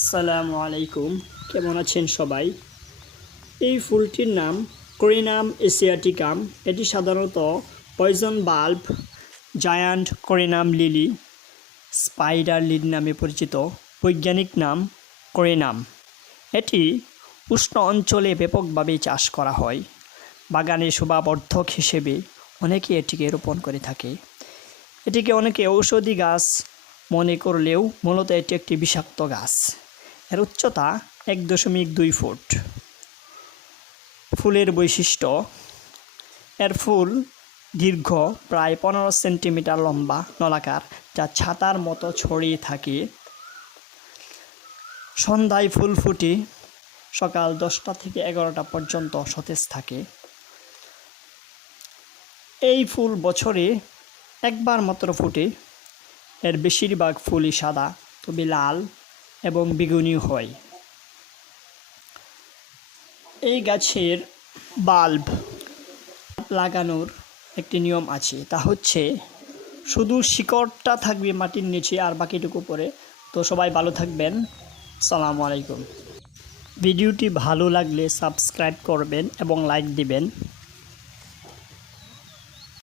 আসসালামু আলাইকুম, কেমন আছেন সবাই? এই ফুলটির নাম কোরিনাম এশিয়াটিকাম। এটি সাধারণত poison bulb, giant crinum lily, spider lily নামে পরিচিত। বৈজ্ঞানিক নাম কোরিনাম। এটি উষ্ণ অঞ্চলে ব্যাপকভাবে চাষ করা হয়। বাগানে শোভাবর্ধক হিসেবে অনেকে এটিকে রোপণ করে থাকে। এটিকে অনেকে ঔষধি গাছ মনে করলেও মূলত এটি একটি বিষাক্ত গাছ। এর উচ্চতা 1.2 ফুট। ফুলের বৈশিষ্ট্য: এর ফুল দীর্ঘ প্রায় 15 সেন্টিমিটার লম্বা, নলাকার, যা ছাতার মতো ছড়িয়ে থাকে। সন্ধ্যায় ফুল ফুটে সকাল 10টা থেকে 11টা পর্যন্ত সতেজ থাকে। এই ফুল বছরে একবার মাত্র ফুটে। এর বেশিরভাগ ফুলই সাদা, তবে লাল এবং বেগুনি হয়। এই গাছের বাল্ব লাগানোর একটি নিয়ম আছে, তা হচ্ছে শুধু শিকড়টা থাকবে মাটির নিচে আর বাকিটুকু পরে। তো সবাই ভালো থাকবেন। আসসালামু আলাইকুম। ভিডিওটি ভালো লাগলে সাবস্ক্রাইব করবেন এবং লাইক দিবেন।